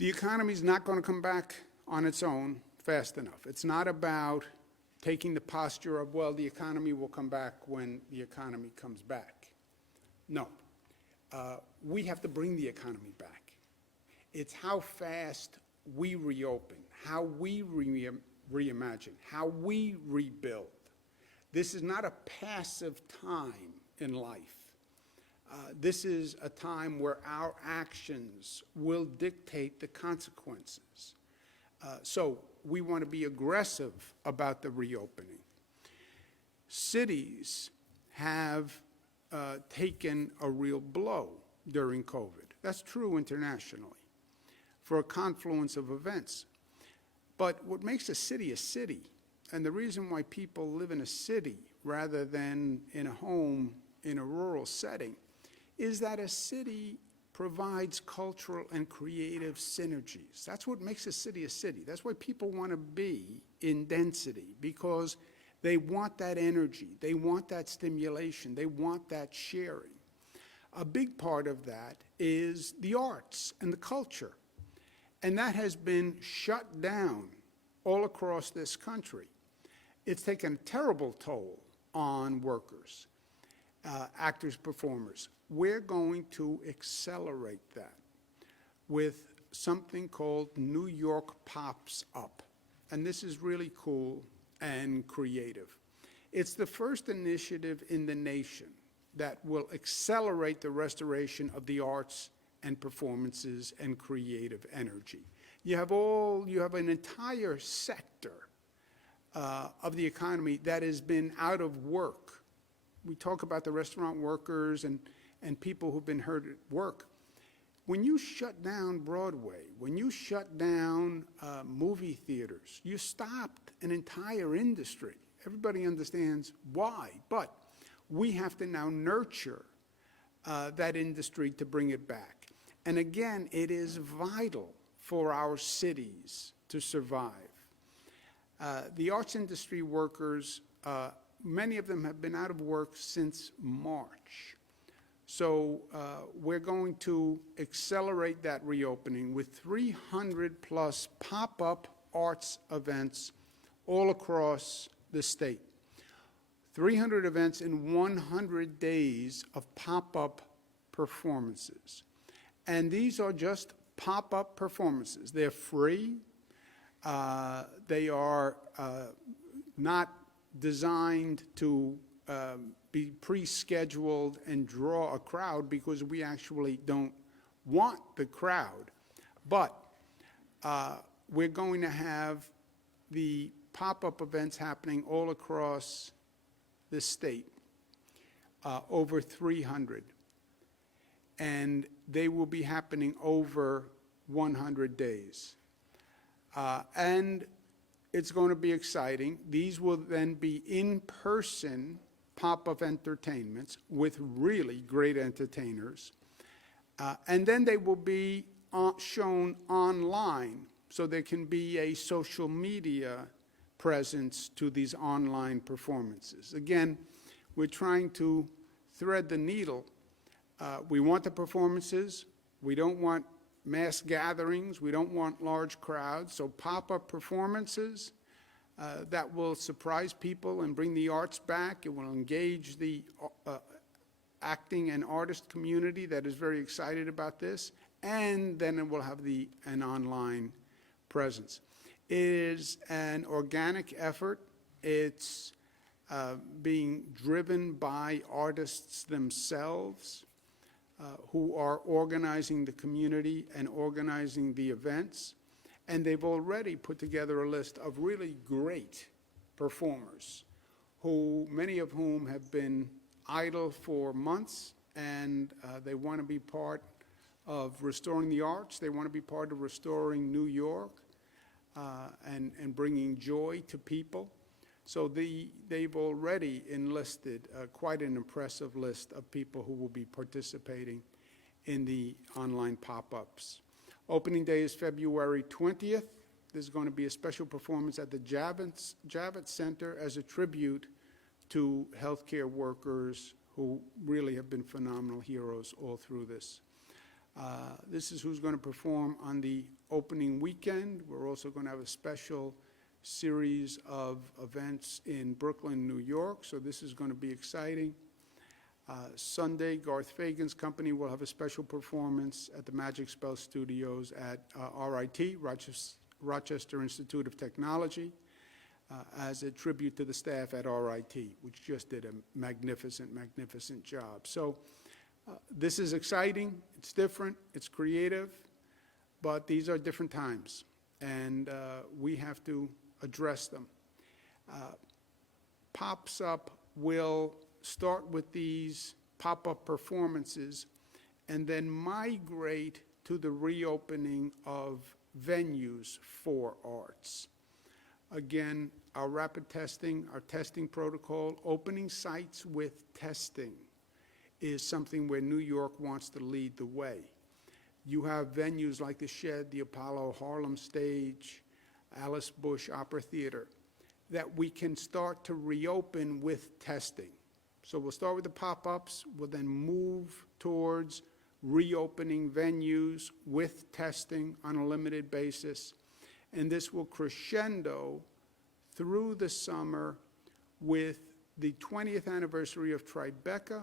The economy is not going to come back on its own fast enough. It's not about taking the posture of, well, the economy will come back when the economy comes back. No. We have to bring the economy back. It's how fast we reopen, how we reimagine, how we rebuild. This is not a passive time in life. This is a time where our actions will dictate the consequences. So we want to be aggressive about the reopening. Cities have taken a real blow during COVID. That's true internationally for a confluence of events. But what makes a city, and the reason why people live in a city rather than in a home in a rural setting, is that a city provides cultural and creative synergies. That's what makes a city. That's why people want to be in density, because they want that energy, they want that stimulation, they want that sharing. A big part of that is the arts and the culture, and that has been shut down all across this country. It's taken a terrible toll on workers, actors, performers. We're going to accelerate that with something called New York PopsUp. And this is really cool and creative. It's the first initiative in the nation that will accelerate the restoration of the arts and performances and creative energy. You have an entire sector of the economy that has been out of work. We talk about the restaurant workers and people who've been hurt at work. When you shut down Broadway, when you shut down movie theaters, you stopped an entire industry. Everybody understands why, but we have to now nurture that industry to bring it back. And again, it is vital for our cities to survive. The arts industry workers, many of them have been out of work since March. So we're going to accelerate that reopening with 300 plus pop-up arts events all across the state. 300 events in 100 days of pop-up performances. And these are just pop-up performances. They're free. They are not designed to be pre-scheduled and draw a crowd, because we actually don't want the crowd. But we're going to have the pop-up events happening all across the state, over 300. And they will be happening over 100 days. And it's going to be exciting. These will then be in-person pop-up entertainments with really great entertainers. And then they will be shown online, so there can be a social media presence to these online performances. Again, we're trying to thread the needle. We want the performances. We don't want mass gatherings. We don't want large crowds. So pop-up performances that will surprise people and bring the arts back. It will engage the acting and artist community that is very excited about this. And then it will have an online presence. It is an organic effort. It's being driven by artists themselves who are organizing the community and organizing the events. And they've already put together a list of really great performers, many of whom have been idle for months, and they want to be part of restoring the arts. They want to be part of restoring New York and bringing joy to people. So they've already enlisted quite an impressive list of people who will be participating in the online pop-ups. Opening day is February 20th. There's going to be a special performance at the Javits Center as a tribute to healthcare workers who really have been phenomenal heroes all through this. This is who's going to perform on the opening weekend. We're also going to have a special series of events in Brooklyn, New York, so this is going to be exciting. Sunday, Garth Fagan's company will have a special performance at the Magic Spell Studios at RIT, Rochester Institute of Technology, as a tribute to the staff at RIT, which just did a magnificent, magnificent job. So this is exciting, it's different, it's creative, but these are different times, and we have to address them. PopsUp will start with these pop-up performances and then migrate to the reopening of venues for arts. Again, our rapid testing, our testing protocol, opening sites with testing is something where New York wants to lead the way. You have venues like the Shed, the Apollo, Harlem Stage, Alice Bush Opera Theater, that we can start to reopen with testing. So we'll start with the pop-ups, we'll then move towards reopening venues with testing on a limited basis, and this will crescendo through the summer with the 20th anniversary of Tribeca